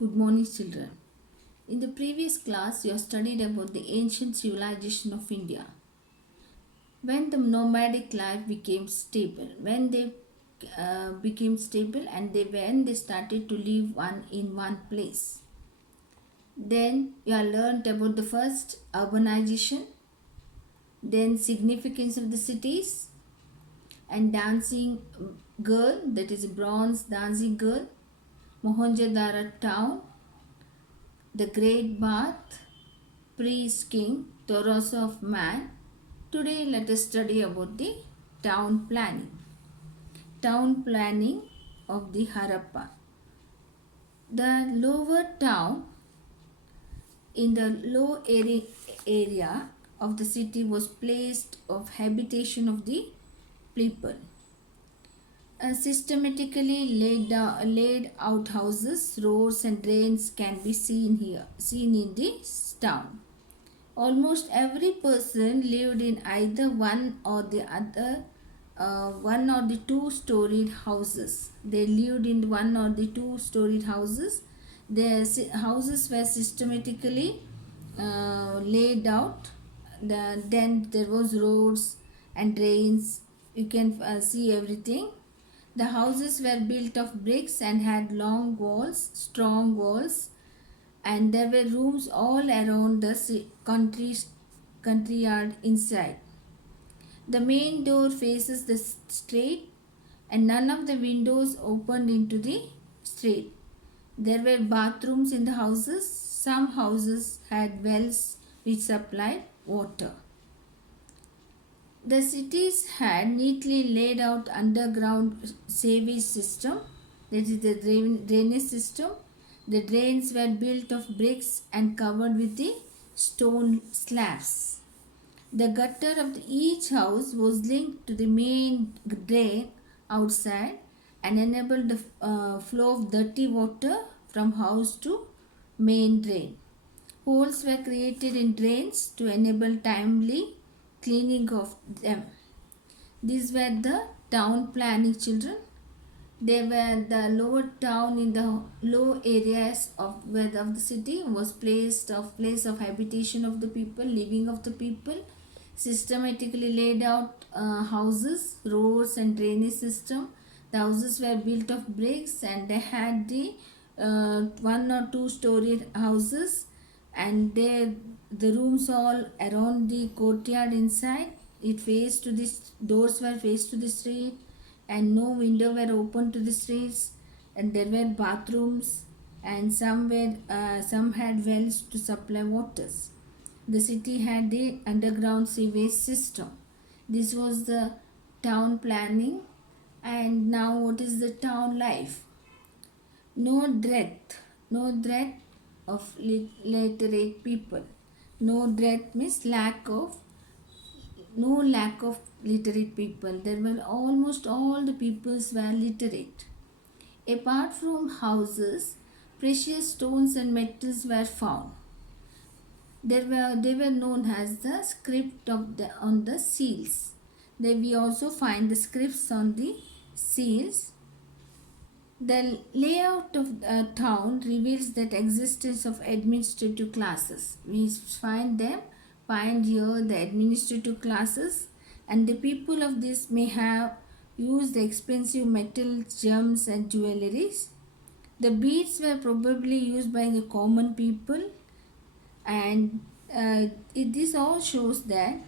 Good morning, children. In the previous class, you have studied about the ancient civilization of India. When the nomadic life became stable, when they became stable and when they started to live in one place. Then you have learned about the first urbanization, then significance of the cities, and dancing girl, that is a bronze dancing girl, Mohenjo-daro town, the Great Bath, priest king, Taurus of man. Today let us study about the town planning. Town planning of the Harappa. The lower town in the low area of the city was placed of habitation of the people. Systematically laid out houses, roads and drains can be seen in this town. Almost every person lived in either one or the other, one or the two-storied houses. They lived in one or the two-storied houses. Their houses were systematically laid out. Then there was roads and drains. You can see everything. The houses were built of bricks and had long walls, strong walls, and there were rooms all around the country yard inside. The main door faces the street and none of the windows opened into the street. There were bathrooms in the houses. Some houses had wells which supplied water. The cities had neatly laid out underground sewage system, that is the drainage system. The drains were built of bricks and covered with the stone slabs. The gutter of each house was linked to the main drain outside and enabled the flow of dirty water from house to main drain. Holes were created in drains to enable timely cleaning of them. These were the town planning, children. They were the lower town in the low areas of the city was place of habitation of the people, living of the people. Systematically laid out houses, roads and drainage system. The houses were built of bricks and they had the one or two story houses, and the rooms all around the courtyard inside. It faced to the doors were faced to the street and no window were open to the streets, and there were bathrooms and some had wells to supply waters. The city had the underground sewage system. This was the town planning. And now what is the town life? No dread of literate people. No dread means no lack of literate people. There were almost all the peoples were literate. Apart from houses, precious stones and metals were found. They were known as the script on the seals. We also find the scripts on the seals. The layout of the town reveals that existence of administrative classes. We find here the administrative classes, and the people of this may have used the expensive metal gems and jewelries. The beads were probably used by the common people, and this all shows that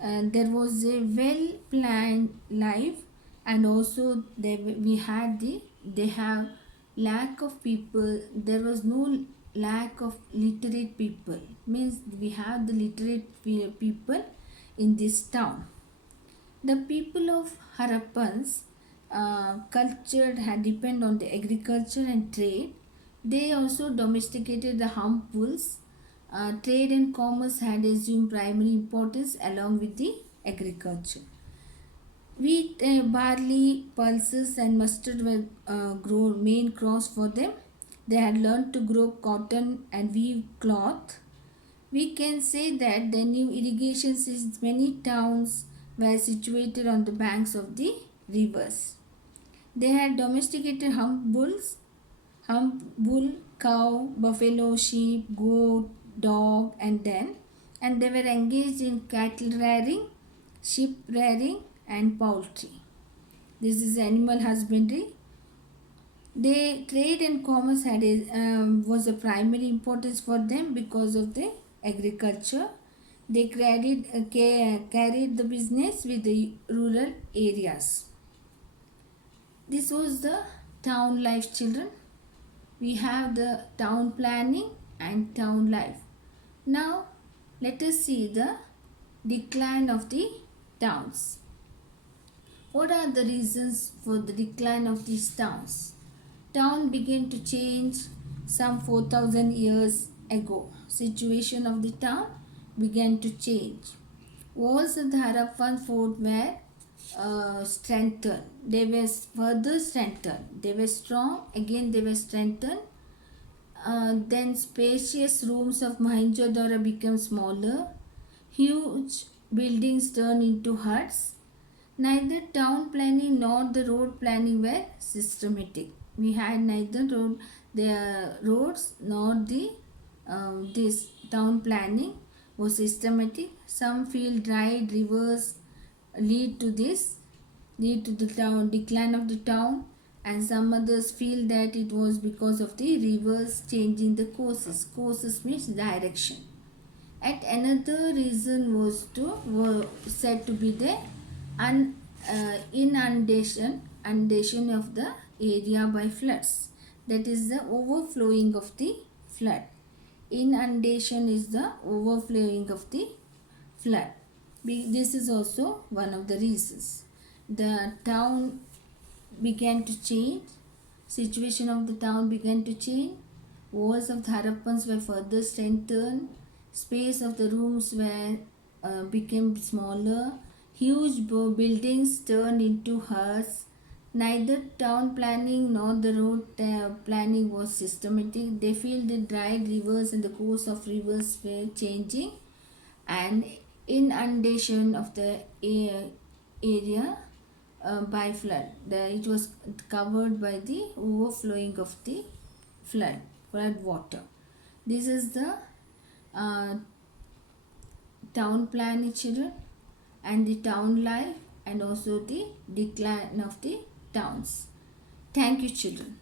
there was a well planned life, and also they have lack of people. There was no lack of literate people, means we have the literate people in this town. The people of Harappans culture had depend on the agriculture and trade. They also domesticated the hump bulls. Trade and commerce had assumed primary importance along with the agriculture. Wheat, barley, pulses and mustard were grown main crops for them. They had learned to grow cotton and weave cloth. We can say that the new irrigation systems, many towns were situated on the banks of the rivers. They had domesticated hump bulls bull, cow, buffalo, sheep, goat, dog, and they were engaged in cattle rearing, sheep rearing, and poultry. This is animal husbandry. They trade and commerce was a primary importance for them because of the agriculture. They carried the business with the rural areas. This was the town life, children. We have the town planning and town life. Now, let us see the decline of the towns. What are the reasons for the decline of these towns? Town began to change some 4000 years ago. Situation of the town began to change. Walls of the Harappan fort were strengthened. They were further strengthened. They were strong. Again, they were strengthened. Then spacious rooms of Mohenjo-daro became smaller. Huge buildings turned into huts. Neither town planning nor the road planning were systematic. We had neither the roads nor the this town planning was systematic. Some feel dried rivers lead to the town decline of the town, and some others feel that it was because of the rivers changing the courses. Courses means direction. And another reason was said to be the inundation of the area by floods. That is the overflowing of the flood. Inundation is the overflowing of the flood. This is also one of the reasons. The town began to change. Situation of the town began to change. Walls of the Harappans were further strengthened. Space of the rooms became smaller. Huge buildings turned into huts. Neither town planning nor the road planning was systematic. They feel the dried rivers and the course of rivers were changing, and inundation of the area by flood. It was covered by the overflowing of the flood water. This is the town planning, children, and the town life, and also the decline of the towns. Thank you, children.